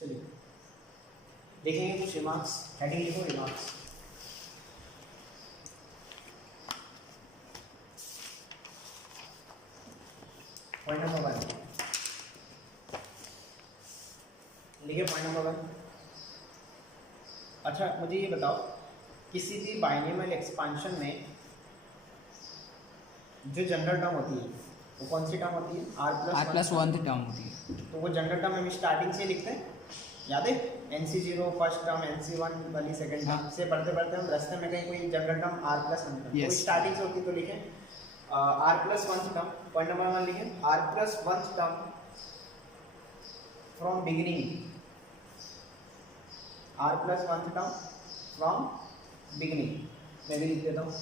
चलिए देखेंगे कुछ रिमार्क्स। हेडिंग लिखो रिमार्क्स। पॉइंट नंबर 1 लिखिए। Point number 1। अच्छा मुझे ये बताओ, किसी भी बाइनोमियल एक्सपांशन में जो जनरल टर्म होती है वो कौन सी टर्म होती है? r+1 टर्म होती है। तो वो जनरल टर्म हम स्टार्टिंग से लिखते हैं, याद है? NC0 फर्स्ट टर्म, NC1 वाली सेकंड टर्म से पढ़ते पढ़ते हम रास्ते में कहीं कोई जनरल टर्म r+1 टर्म तो स्टार्टिंग से होती, तो लिखें r+1 टर्म। पॉइंट नंबर 1 लिखें r+1 term from beginning. r+1 term from beginning. मैं भी लिख देता हूँ।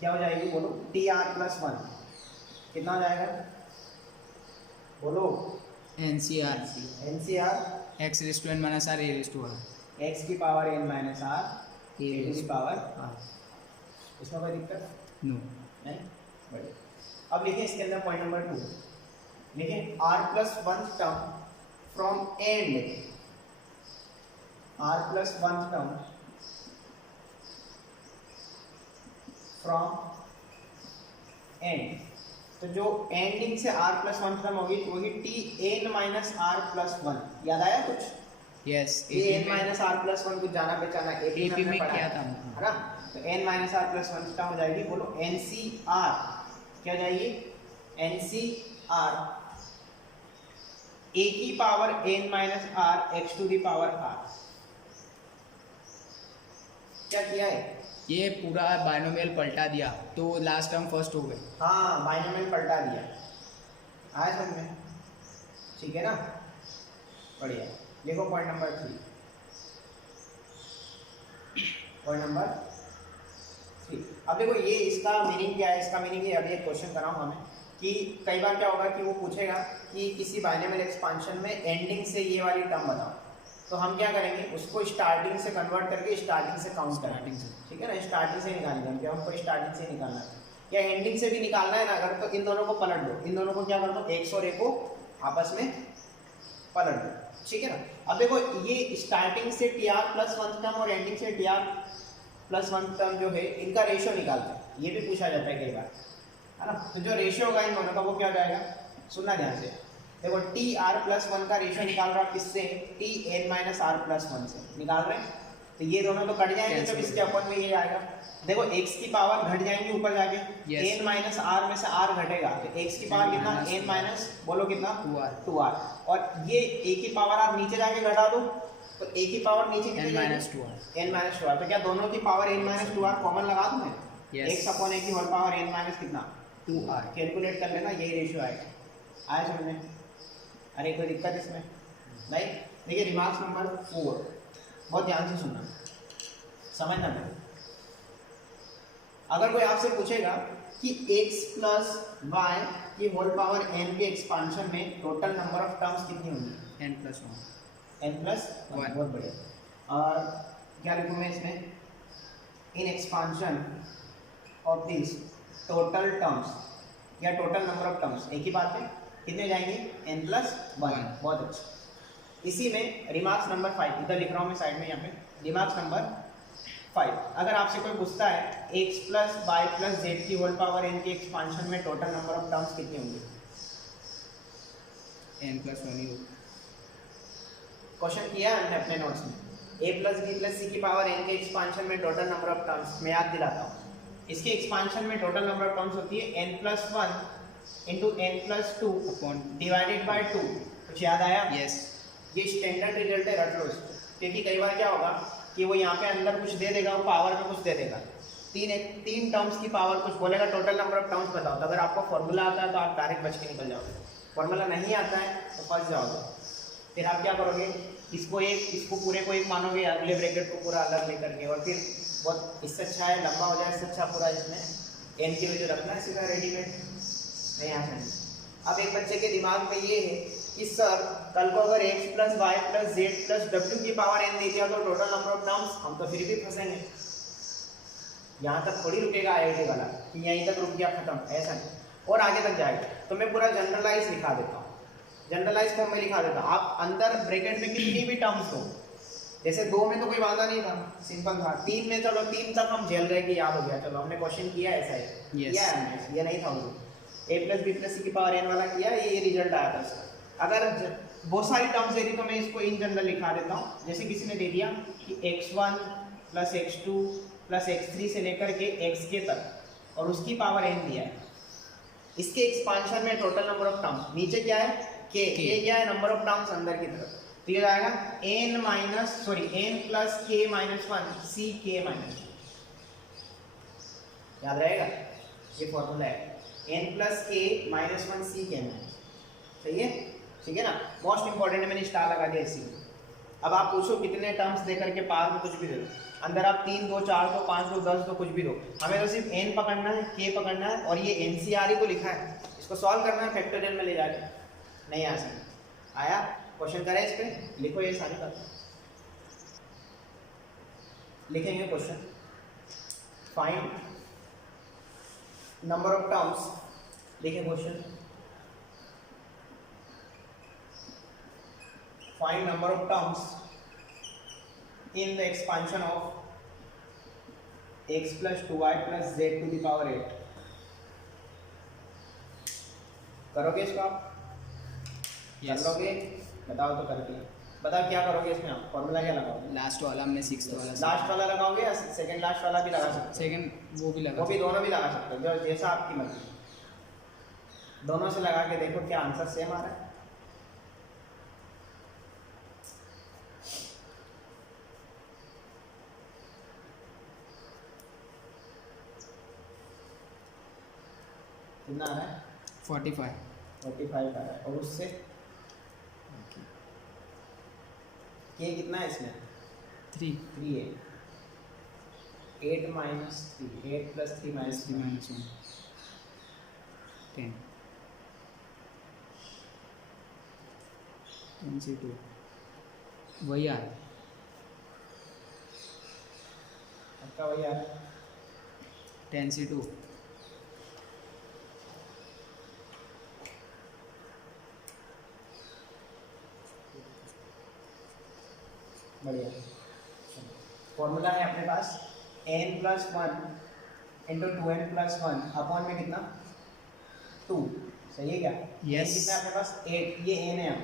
क्या हो जाएगी बोलो? tr+1 कितना हो जाएगा बोलो? NCR NCR x⁻n - r a⁻r x की power n minus R A to की पावर r। इसमें कोई दिक्कत नो। नहीं? बढ़िया। अब लिखें इसके अंदर पॉइंट नंबर 2 लिखें r+1 term from and. r+1 term from and. तो जो एंडिंग से r+1 टर्म होगी तो वही tn-r+1। याद आया कुछ? यस, tn-r+1 कुछ जाना पहचाना एपी में किया था, है ना? तो n-r+1 क्या हो जाएगी बोलो? NCR क्या हो जाएगी? NCR a की power n-r x to the power r। क्या किया है? ये पूरा बाइनोमियल पलटा दिया तो लास्ट टर्म फर्स्ट हो गए। हाँ, बाइनोमियल पलटा दिया। आया समझ में? ठीक है ना? बढ़िया। देखो पॉइंट नंबर 3। Point number 3। अब देखो ये इसका मीनिंग क्या है? इसका मीनिंग ये, अभी एक क्वेश्चन कराऊँ हमें कि कई बार क्या होगा कि वो पूछेगा कि किसी बाइनोमियल एक्सपांशन में एंडिंग से ये वाली टर्म बताओ, तो हम क्या करेंगे? उसको स्टार्टिंग से कन्वर्ट करके स्टार्टिंग से काउंट करेंगे। ठीक है ना? स्टार्टिंग से निकालेंगे हम, क्या हमको स्टार्टिंग से निकालना है या एंडिंग से भी निकालना है ना अगर, तो इन दोनों को पलट दो। इन दोनों को क्या कर दो? x और a को आपस में पलट दो। ठीक है ना? अब देखो ये स्टार्टिंग से tr+1 टर्म और एंडिंग से tr+1 टर्म जो है इनका रेशियो निकालते हैं। ये भी पूछा जाता है कई बार, है ना? तो जो रेशियो होगा इन दोनों का वो क्या हो जाएगा? सुनना ध्यान से। देखो tr+1 का रेशियो निकाल रहा है किससे? tn-r+1 से निकाल रहे हैं। तो ये दोनों तो कट जाएंगे जब इसके अपन में ये आएगा। देखो x की पावर घट जाएंगी ऊपर जाके, n माइनस r में से r घटेगा तो x की पावर कितना? n माइनस बोलो कितना? 2r। और ये a की पावर आप नीचे जाके घटा दो तो a की पावर नीचे कितनी जाएगी? n-2r। तो क्या दोनों की पावर n-2r कॉमन लगा दूं मैं? x/a की होल पावर n माइनस कितना? 2r। कैलकुलेट कर लेना, यही रेशियो आएगा। आया समझ में? अरे कोई दिक्कत इसमें नहीं? देखिए रिमार्क्स नंबर 4, बहुत ध्यान से सुनना, समझना पड़ेगा। अगर कोई आपसे पूछेगा कि x+y की होल पावर n के एक्सपांशन में टोटल नंबर ऑफ टर्म्स कितनी होंगी? n+1। बहुत बढ़िया। और क्या लिखूँ मैं इसमें? In expansion of this total terms या टोटल नंबर ऑफ टर्म्स, एक ही बात है, कितने जाएंगे? n+1। बहुत अच्छा। इसी में रिमार्क्स नंबर 5 इधर लिख रहा हूँ मैं साइड में, यहाँ पे रिमार्क्स नंबर 5। अगर आपसे कोई पूछता है x+y+z की होल पावर n के एक्सपांशन में टोटल नंबर ऑफ टर्म्स कितने होंगे? n+1। क्वेश्चन किया है हमने अपने नोट्स में। a+b+c की पावर n के एक्सपांशन में टोटल नंबर ऑफ टर्म्स मैं याद दिलाता हूँ। इसके एक्सपांशन में टोटल नंबर ऑफ टर्म्स होती है n+1 into n+2 divided by 2। कुछ याद आया? यस। ये स्टैंडर्ड रिजल्ट है, रट लो इसको। क्योंकि कई बार क्या होगा कि वो यहाँ पे अंदर कुछ दे देगा, वो पावर में कुछ दे देगा, तीन टर्म्स की पावर कुछ बोलेगा, टोटल नंबर ऑफ टर्म्स बताओ। तो अगर आपको फॉर्मूला आता है तो आप डायरेक्ट बच के निकल जाओगे, फॉर्मूला नहीं आता है तो फंस जाओगे। फिर आप क्या करोगे? इसको पूरे को एक मानोगे, अगले ब्रैकेट को पूरा अलग लेकर के, और फिर बहुत इससे अच्छा है लंबा हो जाए, इससे अच्छा पूरा इसमें n की वैल्यू रखना है सीधा रेडीमेड, नहीं आ सकती। अब एक बच्चे के दिमाग में ये है कि सर कल को अगर x+y+z+w की पावर n दे दिया तो टोटल नंबर ऑफ टर्म्स, हम तो फिर भी फंसेंगे। यहाँ तक थोड़ी रुकेगा IIT वाला कि यहीं तक रुक गया खत्म, ऐसा नहीं, और आगे तक जाएगा। तो मैं पूरा जनरलाइज लिखा देता हूँ, जनरलाइज फॉर्म में लिखा देता हूँ। आप अंदर ब्रैकेट में कितनी भी टर्म्स हो, जैसे 2 में तो कोई वादा नहीं था, सिंपल था। 3 में चलो 3 तक हम झेल गए कि याद हो गया, चलो हमने क्वेश्चन किया ऐसा है, किया है हमने, ये नहीं था उनको a + b + c की पावर n वाला किया, ये रिजल्ट आया था इसका। अगर बहुत सारी टर्म्स दे दी तो मैं इसको इन जनरल लिखा देता हूँ। जैसे किसी ने दे दिया कि x1 + x2 + x3 से लेकर के xk तक और उसकी पावर n दिया है, इसके एक्सपांशन में टोटल नंबर ऑफ टर्म्स, नीचे क्या है k, k क्या है नंबर ऑफ टर्म्स अंदर की तरफ, तो ये जाएगा n + k - 1 ck - 1, याद रहेगा ये फॉर्मूला है, n + k - 1 ck - 1, सही है, ठीक है ना। मोस्ट इंपॉर्टेंट है, मैंने स्टार लगा दिया इसी में। अब आप पूछो कितने टर्म्स दे करके पावर में कुछ भी दे दो, अंदर आप 3 2 4 2 5 2 10 2 कुछ भी दो, हमें तो सिर्फ n पकड़ना है, k पकड़ना है, और ये NCRE को लिखा है, इसको सॉल्व करना है फैक्टोरियल में ले जाके। नहीं आ सकता, आया क्वेश्चन करें इस पे, लिखो ये सारी बात, लिखेंगे question. Find number of terms, लिखें question, find number of terms in the expansion of x + 2y + z to the power 8। करोगे इसको आप? yes. करोगे? बताओ तो करके बताओ क्या करोगे इसमें, आप फॉर्मूला क्या लगाओगे? लास्ट वाला हमने 6th वाला, लास्ट वाला लगाओगे या सेकंड लास्ट वाला भी लगा सकते हो? सेकंड वो भी लगा, वो भी दोनों भी लगा सकते हो, जो जैसा आपकी मर्जी, दोनों से लगा के देखो क्या आंसर सेम आ रहा है। कितना आ रहा है? 45 आ रहा है, और उससे k कितना है इसमें? 3 है, 8 - 3, 8 + 3 - 3 -1 10 10 से 2 वही आ रहा है, आपका वही आ रहा है 10 से 2। बढ़िया। फॉर्मूला है अपने पास n + 1 × 2n + 1 अपॉन में कितना 2, सही है क्या? Yes. n कितना है अपने पास 8, ये n है अब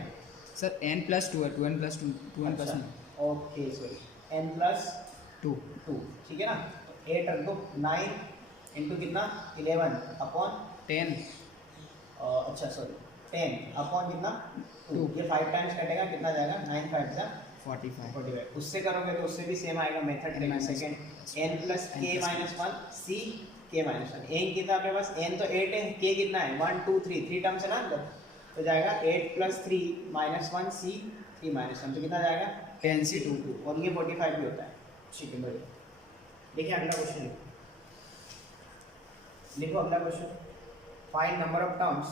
सर n + 2 है, 2n + 2 2n + 1, okay sorry, n + 2, ठीक है ना। तो 8 रख दो, 9 × कितना 11 अपॉन 10, अच्छा सॉरी 10 अपॉन कितना 2, ये 5 टाइम्स कटेगा, कितना जाएगा 9 5 जा 45। उससे करोगे तो उससे भी सेम आएगा मेथड, लेकिन second n + k - 1 c k - 1, n कितना आपके पास, n तो 8 है, k कितना है 1 2 3 टर्म्स है ना अंदर, तो जाएगा 8 + 3 - 1 c 3 - 1, तो कितना जाएगा 10 से 2, और ये 45 भी होता है, ठीक है बढ़िया। देखिए अगला क्वेश्चन लिखो अगला question, find number of terms,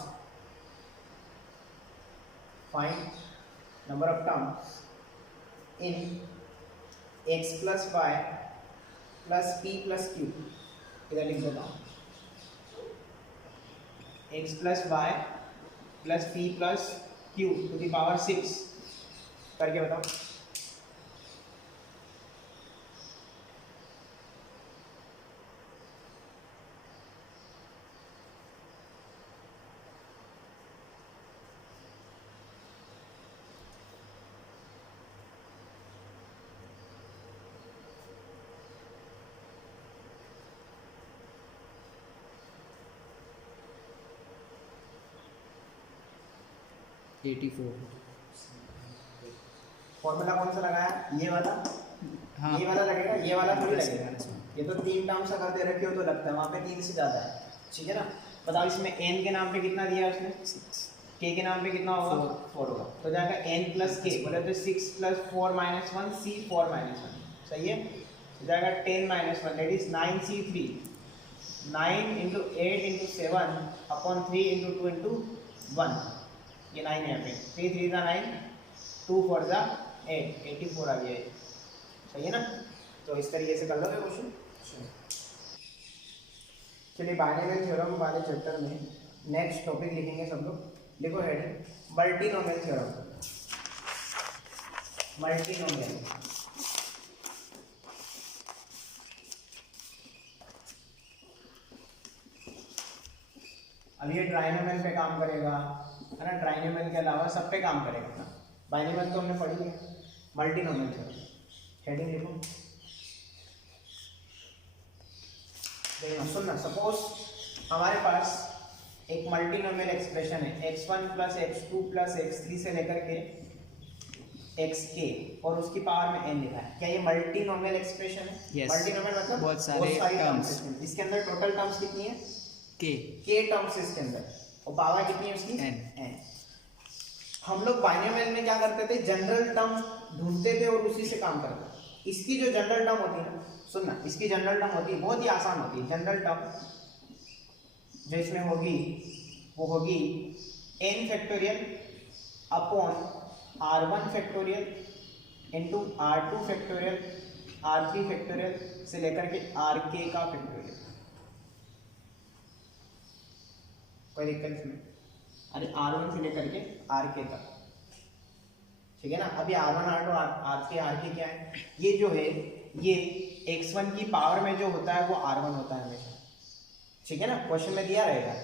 find number of terms in x + y + p + q, इधर लिख देता हूँ x + y + p + q to the power 6 करके बताओ। फॉर्मूला कौन सा लगाया, ये वाला? हाँ, ये वाला लगेगा, ये वाला थोड़ी yes, लगेगा, yes. ये तो 3 टर्म्स अगर दे रखे हो तो लगता है, वहाँ पे 3 से ज़्यादा है, ठीक है ना। बताओ इसमें n के नाम पे कितना दिया है उसने, 6, k के नाम पे कितना होगा 4 होगा, तो जाएगा n + k, बोले तो 6 + 4 - 1 c 4 - 1, सही है, तो जाएगा 10 - 1 दैट इज 9c3, 9 × 8 × 7 अपॉन 3 × 2 × 1, ये 9 है यहाँ पे, 3 3 × 9 2 4 × 8 84 आ गया, सही है ना। तो इस तरीके से कर लोगे क्वेश्चन। चलिए बाइनोमियल थ्योरम वाले चैप्टर में नेक्स्ट टॉपिक लिखेंगे सब लोग। देखो हेडिंग मल्टीनोमियल थ्योरम। मल्टीनोमियल अब ये ट्राइनोमियल पे काम करेगा है ना, ट्राइनोमियल के अलावा सब पे काम करेगा ना। बाइनोमियल तो हमने पढ़ी है, मल्टीनोमियल थ्योरम हेडिंग लिखो। देखना सुनना, सपोज हमारे पास एक मल्टीनोमियल एक्सप्रेशन है x1 plus x2 plus x3 से लेकर के xk और उसकी पावर में n लिखा है। क्या ये मल्टीनोमियल एक्सप्रेशन है? Yes. मल्टीनोमियल मतलब बहुत सारे टर्म्स। इसके अंदर टोटल टर्म्स कितनी है? k टर्म्स इसके अंदर, और पावर कितनी है उसकी? n। हम लोग बाइनोमियल में क्या करते थे, जनरल टर्म ढूंढते थे और उसी से काम करते थे। इसकी जो जनरल टर्म होती है ना, सुनना, इसकी जनरल टर्म होती है, बहुत ही आसान होती है। जनरल टर्म जो इसमें होगी वो होगी n factorial upon r1 factorial into r2 factorial r3 factorial से लेकर के rk का फैक्टोरियल। कोई दिक्कत इसमें? अरे r1 से लेकर के rk तक, ठीक है ना। अभी r1 r2 r3 rk क्या है? ये जो है ये x1 की पावर में जो होता है वो r1 होता है हमेशा, ठीक है ना। क्वेश्चन में दिया रहेगा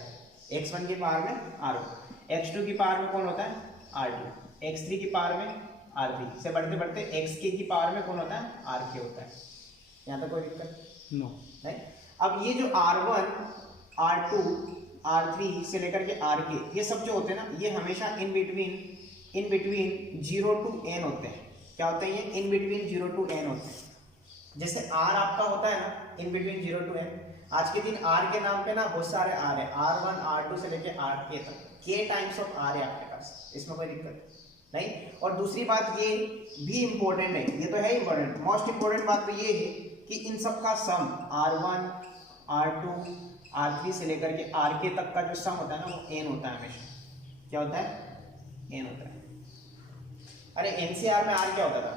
x1 की पावर में r1, x2 की पावर में कौन होता है? r2, x3 की पावर में r3 से बढ़ते बढ़ते xk की पावर में कौन होता है? rk होता है। यहाँ तक कोई दिक्कत नो नहीं। अब ये जो r1 r2 r3 से लेकर के rk, ये सब जो होते हैं ना, ये हमेशा इन बिटवीन 0 to n होते हैं। क्या होते हैं ये? इन बिटवीन 0 to n होते हैं। जैसे r आपका होता है ना इन बिटवीन 0 to n, आज के दिन r के नाम पे ना बहुत सारे r है, r1 r2 से लेके rk तक, k टाइम्स ऑफ r है आपके पास, इसमें कोई दिक्कत नहीं। और दूसरी बात ये भी इंपॉर्टेंट है, ये तो है इंपॉर्टेंट, मोस्ट इंपॉर्टेंट बात तो ये है कि इन सब का सम r1 r2 r3 से लेकर के rk तक का जो सम होता है ना वो n होता है हमेशा। क्या होता है? n होता है। अरे एनसीआर में r क्या होता था?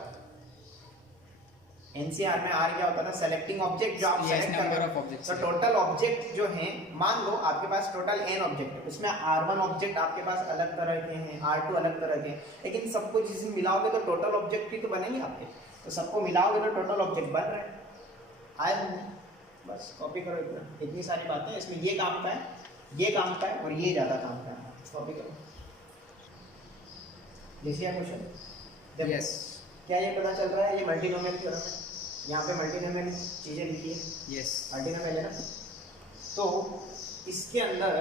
एनसीआर में r क्या होता था? सेलेक्टिंग ऑब्जेक्ट जो आप सेलेक्ट कर रहे हो, तो टोटल ऑब्जेक्ट जो है, मान लो आपके पास टोटल n ऑब्जेक्ट है, उसमें r1 ऑब्जेक्ट आपके पास अलग तरह के हैं, r2 अलग तरह के हैं, लेकिन सबको जिसमें मिलाओगे तो टोटल ऑब्जेक्ट भी तो बनेंगे आपके। तो सबको मिलाओगे तो टोटल ऑब्जेक्ट बन रहे हैं। आए बस कॉपी करो इतनी सारी बातें इसमें। ये काम का है, ये काम का है और ये ज़्यादा काम का है। कॉपी करो। जैसे क्वेश्चन यस, क्या ये पता चल रहा है? ये मल्टीनोमियल थ्योरम है, यहाँ पे मल्टीनोमियल चीज़ें लिखी है। यस, मल्टीनोमियल है ना। तो इसके अंदर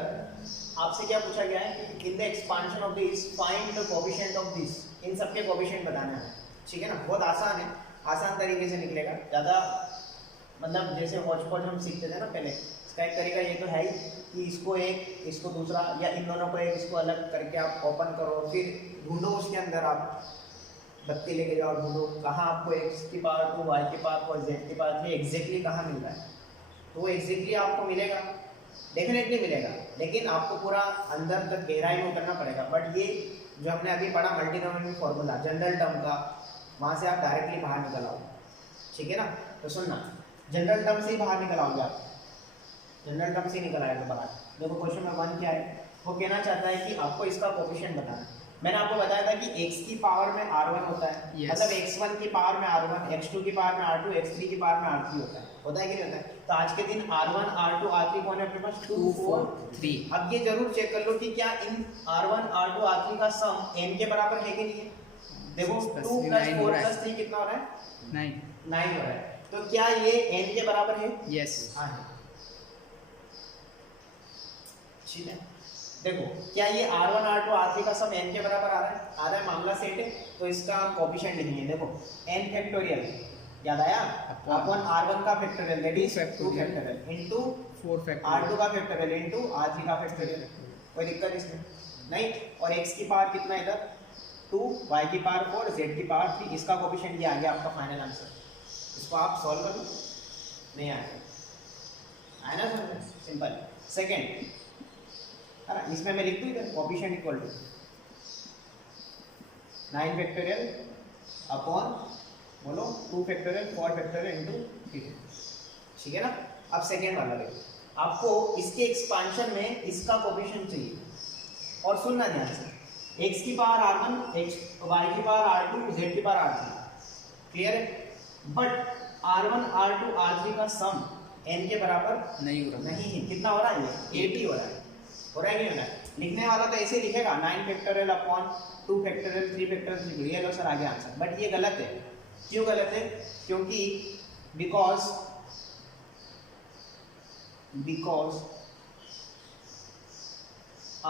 आपसे क्या पूछा गया है कि in the expansion of this find the coefficient of this, इन सबके कोएफिशिएंट बताना है, ठीक है ना। बहुत आसान है, आसान तरीके से निकलेगा। ज़्यादा मतलब जैसे हौच-पौच हम सीखते थे ना पहले, इसका एक तरीका ये तो है ही कि इसको एक, इसको दूसरा, या इन दोनों को एक, इसको अलग करके आप ओपन करो, फिर ढूंढो उसके अंदर आप बत्ती लेके जाओ, ढूंढो कहाँ आपको x की पावर 2 y की पावर 4 z की पावर 3 एग्जैक्टली कहाँ मिल रहा है। तो वो एग्जैक्टली आपको मिलेगा, डेफिनेटली मिलेगा, लेकिन आपको पूरा अंदर तक गहराई में उतरना पड़ेगा। बट ये जो हमने अभी पढ़ा मल्टीनोमियल फॉर्मूला जनरल टर्म का, वहाँ से आप डायरेक्टली बाहर निकल आओगे, ठीक है ना। तो सुनना, जनरल टर्म से ही बाहर निकल आओगे आप, जनरल टर्म से ही निकल आएगा बाहर। देखो क्वेश्चन नंबर 1 क्या है, वो कहना चाहता है कि आपको इसका कोएफिशिएंट बताना है। मैंने आपको बताया था कि x की पावर में r1 होता है, yes. मतलब x1 की पावर में r1, x2 की पावर में r2, x3 की पावर में r3 होता है कि नहीं होता है? तो आज के दिन r1 r2 r3 कौन है अपने पास? 2 4 3। अब ये जरूर चेक कर लो कि क्या इन r1 r2 r3 का सम n के बराबर है कि नहीं है। देखो 2 + 4 + 3 कितना हो रहा है? 9 हो रहा है। तो क्या ये n के बराबर है? यस, हाँ, ठीक है। देखो क्या ये r1 r2 r3 का सम n के बराबर आ रहा है? आ रहा है, मामला सेट है। तो इसका कोएफिशिएंट लिखेंगे। देखो n फैक्टोरियल याद आया अपॉन r1 का factorial that is 2 factorial into 4 factorial r2 का फैक्टोरियल इनटू r3 का फैक्टोरियल। कोई दिक्कत इसमें नहीं। और x की पावर कितना इधर 2, y की पावर 4, z की पावर 3, इसका कोएफिशिएंट ये आ गया आपका फाइनल आंसर। इसको आप सॉल्व कर लो, नहीं आया ना सर, सिंपल। सेकंड है ना, इसमें मैं लिख दूँ इधर coefficient equal to 9 factorial upon बोलो 2 फैक्टोरियल 4 फैक्टोरियल इनटू 3, ठीक है ना। अब सेकंड वाला देखो, आपको इसके एक्सपांशन में इसका कोफिशिएंट चाहिए। और सुनना ध्यान से, x की पावर r1, y की पावर r2, z की पावर r3, क्लियर है? बट r1, r2, r3 का सम n के बराबर नहीं हो रहा। नहीं है। कितना हो रहा है ये? 80 हो रहा है। हो रहा है कि नहीं हो रहा है? लिखने वाला तो ऐसे लिखेगा 9 फैक्टोरियल अपॉन 2 फैक्टोरियल 3 फैक्टोरियल 3, ये लो सर आगे आंसर। बट ये गलत है। क्यों गलत है? क्योंकि because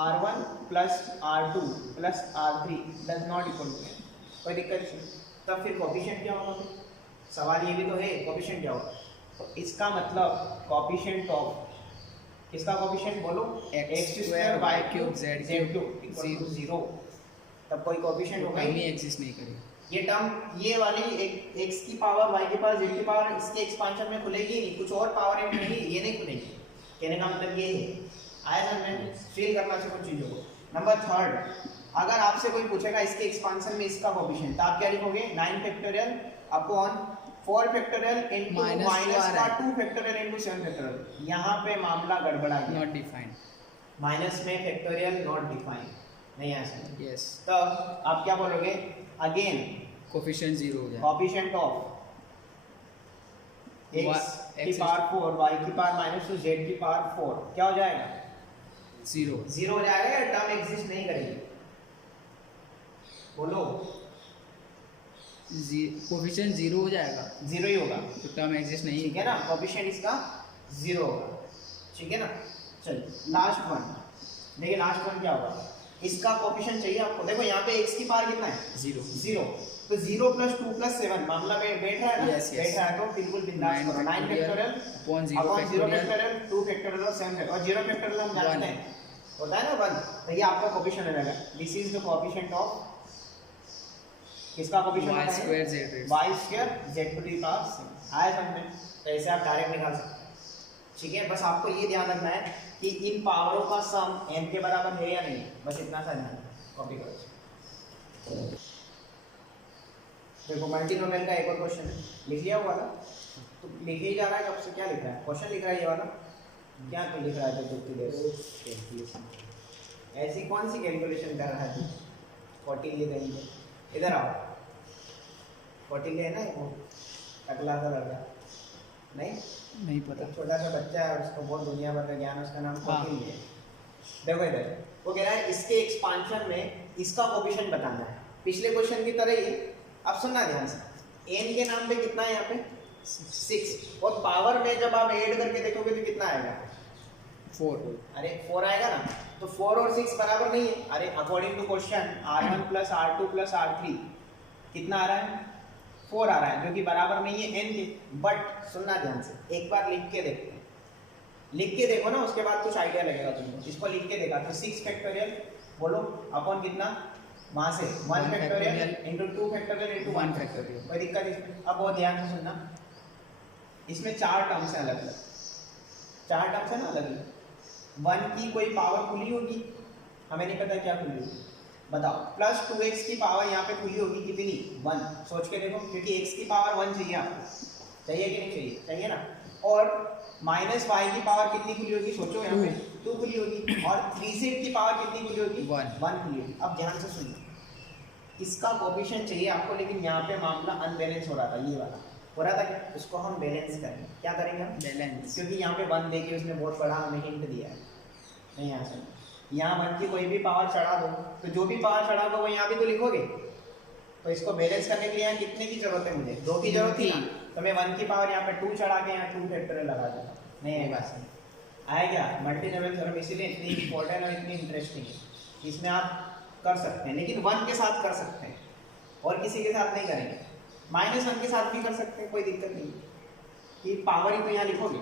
r1 plus r2 plus r3 does not equal to n। कोई दिक्कत नहीं। तब फिर कोफिशिएंट क्या होगा? सवाल ये भी तो है, कोफिशिएंट क्या होगा? तो इसका मतलब कोफिशिएंट ऑफ, इसका कोफिशिएंट बोलो, x square y cube z cube equal to 0। तब कोई कोफिशिएंट होगा ही एग्जिस्ट नहीं करेगा। ये टर्म, ये वाली x की पावर y की पावर z की पावर इसके एक्सपांशन में खुलेगी नहीं, कुछ और पावर है खुलेगी, ये नहीं खुलेगी। कहने का मतलब ये है। आया समझ? फील करना चाहिए कुछ चीजों को। नंबर 3, अगर आपसे कोई पूछेगा इसके एक्सपांशन में इसका कोफिशिएंट, तो आप क्या लिखोगे? 9 factorial upon 4 factorial into minus का 2 फैक्टोरियल इनटू 7 फैक्टोरियल। यहाँ पे मामला गड़बड़ा गया। Not defined. माइनस में फैक्टोरियल नॉट डिफाइंड नहीं आ सकता। यस। तब आप क्या बोलोगे? अगेन कोफिशिएंट 0 हो जाएगा। कोफिशिएंट ऑफ x की पावर 4 y की पावर माइनस 2 z की पावर 4 क्या हो जाएगा? 0 हो जाएगा या टर्म एग्जिस्ट नहीं करेगी? बोलो। कोफिशिएंट 0 हो जाएगा। 0 ही होगा तो टर्म एग्जिस्ट नहीं। ठीक है ना? कोफिशिएंट इसका 0 होगा। ठीक है ना? चलिए लास्ट वन देखिए, लास्ट वन क्या होगा? इसका कोफिशिएंट चाहिए आपको। देखो यहाँ पे x की पावर कितना है? 0। तो 0 प्लस 2 प्लस 7 मामला में बैठ रहा है ना? बैठ रहा है तो बिल्कुल बिंदास करो। 9 फैक्टोरियल अपॉन 0 फैक्टोरियल 2 फैक्टोरियल और 7 फैक्टोरियल। और 0 फैक्टोरियल हम जानते हैं होता है ना 1, तो ये आपका कोफिशिएंट हो जाएगा। This is the coefficient of, किसका कोफिशिएंट y है? Square z। y square z to the power 7। आया समझ में? तो ऐसे आप डायरेक्ट निकाल सकते हैं। ठीक है, बस आपको ये ध्यान रखना है कि इन पावरों का सम n के बराबर है या नहीं, बस इतना सा ध्यान कॉपी करो। देखो मल्टीनोमियल का एक और क्वेश्चन है, लिख लिया हुआ ना? तो लिखे ही जा रहा है कब से? क्या लिख रहा है? क्वेश्चन लिख रहा है ये वाला। क्या तो लिख रहा है तो इतनी देर ऐसी कौन सी कैलकुलेशन कर रहा है तू? 40 ले देंगे, इधर आओ। 40 ले ना वो टकला सा लड़का, नहीं पता। एक छोटा सा बच्चा है, उसको बहुत दुनिया भर का ज्ञान है, उसका नाम हाँ। 40 है। देखो इधर वो कह रहा है इसके एक्सपांशन में इसका कोफिशिएंट बताना है, पिछले क्वेश्चन की तरह ही। अब सुनना ध्यान से, n के नाम पे कितना है यहाँ पे? 6। और पावर में जब आप ऐड करके देखोगे तो कितना आएगा? 4। अरे 4 आएगा ना? तो 4 और 6 बराबर नहीं है। अरे according to question r1 plus r2 plus r3 कितना आ रहा है? 4 आ रहा है, जो कि बराबर नहीं है n के। बट सुनना ध्यान से, एक बार लिख के देखते हैं। लिख के देखो ना, उसके बाद कुछ आइडिया लगेगा तुमको। इसको लिख के देखा तो 6 फैक्टोरियल बोलो अपॉन कितना? वहां से 1 factorial into 2 factorial into 1 factorial. कोई दिक्कत इसमें? अब बहुत ध्यान से सुनना, इसमें 4 टर्म्स हैं अलग अलग। 4 टर्म्स है ना अलग अलग। 1 की कोई पावर खुली होगी, हमें नहीं पता क्या खुली होगी, बताओ। प्लस 2x की पावर यहाँ पे खुली होगी कितनी? 1। सोच के देखो, क्योंकि x की पावर 1 चाहिए आपको, चाहिए कि नहीं चाहिए? चाहिए ना। और माइनस y की पावर कितनी खुली होगी? सोचो यहाँ पे 2 खुली होगी। और 3z की पावर कितनी खुली होगी? 1 खुली होगी। अब ध्यान से सुनिए, इसका कोफिशिएंट चाहिए आपको, लेकिन यहाँ पे मामला अनबैलेंस हो रहा था। ये वाला हो रहा था क्या? उसको हम बैलेंस करेंगे। क्या करेंगे हम? बैलेंस। क्योंकि यहाँ पे 1 देके उसने बहुत बड़ा हमें हिंट दिया है। नहीं यहाँ से यहाँ 1 की कोई भी पावर चढ़ा दो, तो जो भी पावर चढ़ा दो वो यहाँ भी तो लिखोगे। तो इसको बैलेंस करने के लिए यहाँ कितने की जरूरत है? मुझे 2 की जरूरत थी ना। तो मैं 1 की पावर यहाँ पे 2 चढ़ा के यहाँ 2 फैक्टोरियल लगा दूंगा। नहीं है बात नहीं आया क्या? मल्टीनोमियल थ्योरम इसीलिए इतनी इंपॉर्टेंट और इतनी इंटरेस्टिंग है। इसमें आप कर सकते हैं, लेकिन 1 के साथ कर सकते हैं और किसी के साथ नहीं करेंगे। -1 के साथ भी कर सकते हैं, कोई दिक्कत नहीं कि पावर ही तो यहाँ लिखोगे।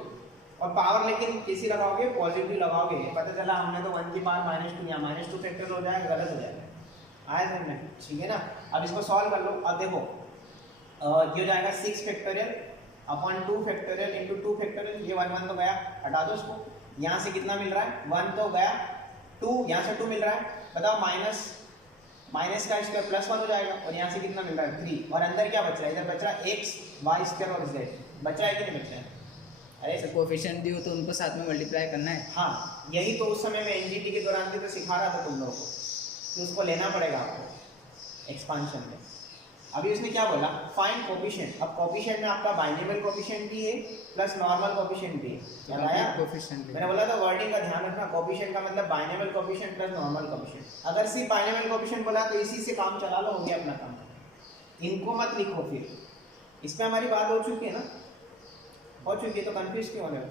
और पावर लेकिन किसी लगाओगे? पॉजिटिव लगाओगे। पता चला हमने तो 1 की पावर -2 यहाँ -2 फैक्टोरियल हो जाएगा, गलत हो जाएगा। आया समझ में? ठीक है ना। अब इसको सॉल्व कर लो। अब देखो ये हो जाएगा 6 factorial upon 2 factorial into 2 factorial. ये 1 तो गया, हटा दो इसको। यहाँ से कितना मिल रहा है? 1 तो गया, 2 यहाँ से 2 मिल रहा है। बताओ माइनस का स्क्वायर प्लस 1 हो जाएगा। और यहाँ से कितना मिल रहा है? 3। और अंदर क्या बच रहा है? इधर बच रहा है x y स्क्वायर और z। बच रहा है कि नहीं बच रहा है? अरे ऐसे कोफिशिएंट दियो तो उनको साथ में मल्टीप्लाई करना है। हाँ, यही तो उस समय मैं एनजीटी के दौरान भी तो सिखा रहा था तुम लोगों को कि उसको लेना पड़ेगा आपको एक्सपांशन में। अभी उसने क्या बोला, फाइंड कोफिशिएंट। अब कोफिशिएंट में आपका बाइनोमियल कोफिशिएंट भी है प्लस नॉर्मल कोफिशिएंट भी है। याद आया? कोफिशिएंट मैंने बोला था वर्डिंग का ध्यान रखना, कोफिशिएंट का मतलब binomial coefficient plus normal coefficient. अगर सिर्फ बाइनोमियल कोफिशिएंट बोला तो इसी से काम चला लो, हो गया अपना काम। इनको मत लिखो फिर, इसमें हमारी बात हो चुकी है ना, हो चुकी है, तो कंफ्यूज क्यों हो रहे हो?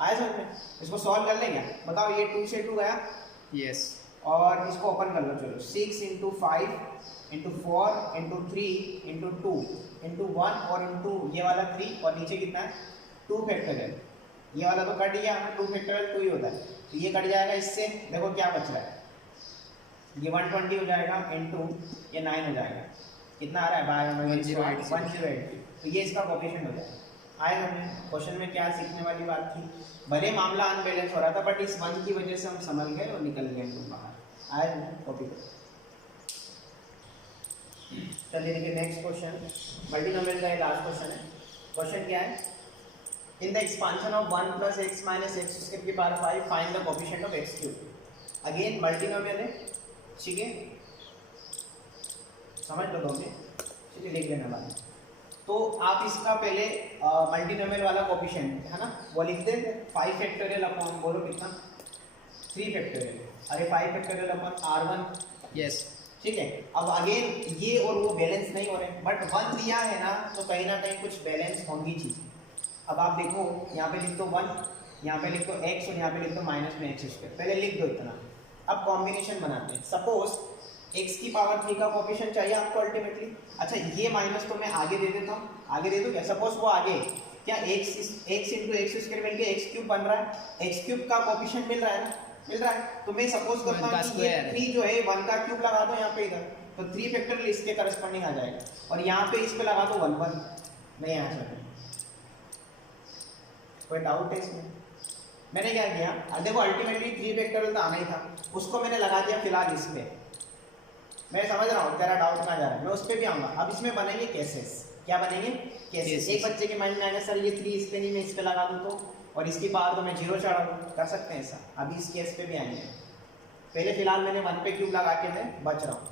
आया समझ में? इसको सॉल्व कर लेंगे। बताओ, ये 2 से 2 गया, यस, और इसको ओपन कर लो। चलो 6 into 5 into 4 into 3 into 2 into 1 और इंटू ये वाला 3 और नीचे कितना है 2 फैक्टोरियल। ये वाला तो कट गया, 2 फैक्टोरियल 2 ही होता है, तो ये कट जाएगा इससे। देखो क्या बच रहा है, ये 120 हो जाएगा इंटू ये 9 हो जाएगा। कितना आ रहा है बाय 1080। तो ये इसका कोफिशिएंट हो जाएगा। आए हमने क्वेश्चन में क्या सीखने वाली बात थी, भले मामला अनबैलेंस हो रहा था बट इस 1 की वजह से हम समझ गए और निकल गए हम बाहर। आए कॉपी करो। चलिए देखिए नेक्स्ट क्वेश्चन, मल्टीनोमियल का ये लास्ट क्वेश्चन है। क्वेश्चन क्या है, in the expansion of 1 plus x minus x square की power 5 find the coefficient of x cube. Again multinomial है, ठीक है, समझ लो दोगे, ठीक है, लिख लेना बाद। तो आप इसका पहले मल्टीनोमियल वाला कोफिशिएंट है ना, वो लिख देंगे 5 फैक्टोरियल अपॉन, बोलो कितना 3 फैक्टोरियल। अरे 5 फैक्टोरियल अपॉन R1, यस, ठीक है। अब अगेन ये और वो बैलेंस नहीं हो रहे, बट 1 दिया है ना, तो कहीं ना कहीं कुछ बैलेंस होंगी चीज। अब आप देखो, यहाँ पे लिख दो 1, यहाँ पे लिख दो x और यहाँ पे लिख दो माइनस में एक्स स्क्वायर, पहले लिख दो इतना। अब कॉम्बिनेशन बनाते हैं। सपोज x की पावर 3 का कोफिशिएंट चाहिए आपको अल्टीमेटली। अच्छा, ये माइनस तो मैं आगे दे देता हूँ, आगे दे दूँ क्या? सपोज वो आगे क्या x इंटू एक्स स्क्वायर मिलकर एक्स क्यूब बन रहा है, एक्स क्यूब का कोफिशिएंट मिल रहा है ना, मिल रहा है। तो मैं सपोज करता हूँ कि ये 3 जो है 1 का क्यूब लगा दो यहाँ पे इधर, तो 3 फैक्टोरियल इसके करस्पॉन्डिंग आ जाएगा, और यहाँ पे इस पे लगा दो 1 1। नहीं आ सकता, कोई डाउट है इसमें? मैंने क्या किया, देखो अल्टीमेटली 3 फैक्टोरियल तो आना ही था, उसको मैंने लगा दिया फिलहाल इस पे। मैं समझ रहा हूँ तेरा डाउट ना जा रहा है, मैं उस पर भी आऊँगा। अब इसमें बनेंगे केसेस, क्या बनेंगे? केसेस। एक बच्चे के माइंड में आएगा सर ये 3 इस पे नहीं, मैं इस पे लगा दूँ तो, और इसकी पावर तो मैं 0 चढ़ा दूँ, कर सकते हैं ऐसा। अभी इस केस पे भी आएंगे, पहले फिलहाल मैंने 1 पे क्यूब लगा के मैं बच रहा हूँ,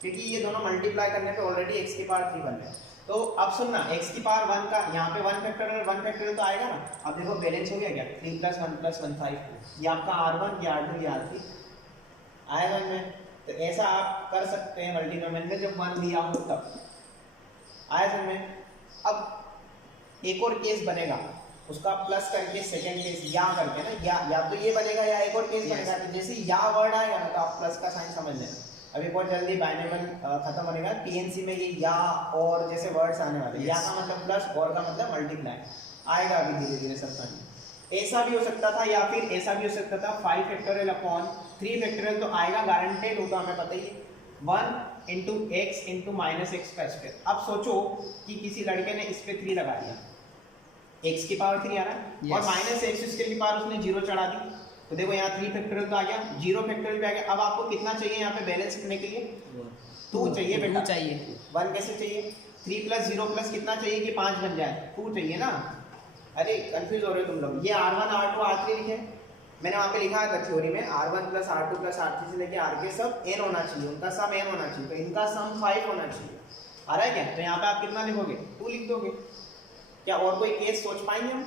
क्योंकि ये दोनों मल्टीप्लाई करने पे ऑलरेडी x की पावर 3 बन रहा है। तो अब सुनना, x की पावर 1 का यहाँ पे 1 फैक्टोरियल तो आएगा ना। अब देखो बैलेंस हो गया क्या, 3 + 1 + 1 5, ये आपका R1, ये R2, ये R3 आएगा इनमें। तो ऐसा आप कर सकते हैं मल्टीनोमियल में जब 1 दिया हो तब। आया समझ में? अब एक और केस बनेगा, उसका प्लस करके सेकंड केस या करके ना, या तो ये बनेगा या एक और केस बनेगा। तो जैसे या वर्ड आएगा ना तो आप प्लस का साइन समझ लेना। अभी बहुत जल्दी बाइनोमियल खत्म होने, पीएनसी में ये या और जैसे वर्ड्स आने वाले। या का मतलब प्लस, और का मतलब मल्टीप्लाई आएगा अभी धीरे धीरे सब समझ। ऐसा भी हो सकता था या फिर ऐसा भी हो सकता था 5 फैक्टोरियल अपॉन 3 फैक्टोरियल तो आएगा गारंटेड, होगा हमें पता ही है, 1 into x into minus x का स्क्वायर। अब सोचो कि किसी लड़के ने इस पे 3 लगा दिया, x की पावर 3 आ रहा है, और माइनस एक्स स्क्वायर की पावर उसने 0 चढ़ा दी, तो देखो यहाँ 3 फैक्टोरियल तो आ गया, 0 फैक्टोरियल भी आ गया। अब आपको कितना चाहिए यहाँ पे बैलेंस करने के लिए? 2 चाहिए बेटा, 2 चाहिए। 1 कैसे चाहिए? 3 + 0 + कितना चाहिए कि 5 बन जाए? 2 चाहिए ना। अरे कंफ्यूज हो रहे हो तुम लोग। ये R1 R2 R3 लिखे, मैंने वहाँ पे लिखा था थ्योरी में R1 + R2 + R3 से लेके R के सब n होना चाहिए, उनका सम n होना चाहिए, तो इनका सम 5 होना चाहिए। आ रहा है क्या? तो यहाँ पे आप कितना लिखोगे? 2 लिख दोगे। क्या और कोई केस सोच पाएंगे हम?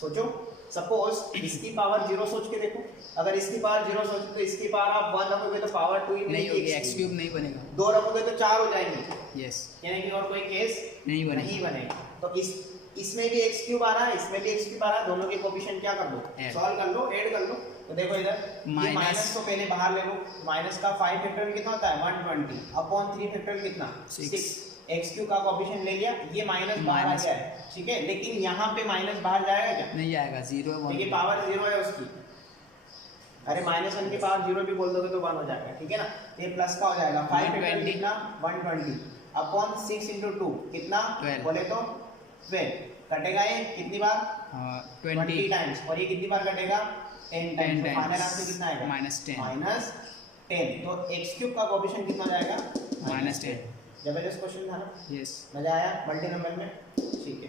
सोचो, सपोज इसकी पावर 0 सोच के देखो, अगर इसकी पावर 0 सोचो तो इसकी पावर आप 1 रखोगे तो पावर 2 ही नहीं होगी, एक्स क्यूब नहीं बनेगा। 2 रखोगे तो 4 हो जाएंगे। यस, यानी कि और कोई केस नहीं बनेगा। तो इसमें भी एक्स क्यूब आ रहा है, इसमें भी एक्स क्यूब आ रहा है, दोनों के कोफिशिएंट क्या कर दो? सॉल्व कर लो, ऐड कर लो। तो देखो इधर ये माइनस तो पहले बाहर ले लो, माइनस का 5 फैक्टोरियल कितना होता है? 120 अपॉन 3 फैक्टोरियल कितना? 6। एक्स क्यूब का कोफिशिएंट ले लिया, ये माइनस बाहर आ गया है, ठीक है। लेकिन यहाँ पे माइनस बाहर जाएगा क्या? नहीं आएगा, 0 1, देखिए पावर 0 है उसकी। अरे -1 की पावर 0 भी बोल दोगे तो 1 हो जाएगा, ठीक है ना। ये प्लस का हो जाएगा, 5 फैक्टोरियल कितना? 120 अपॉन 6 × 2 कितना? 12। बोले तो 12 कटेगा। ये कितनी बार? 20 टाइम्स। और ये कितनी बार कटेगा? 10 टाइम्स। तो फाइनल आंसर कितना आएगा? -10। तो x क्यूब का कोफिशिएंट कितना जाएगा? -10। जबरदस्त क्वेश्चन था ना? यस, मजा आया मल्टीनोमियल में? ठीक है।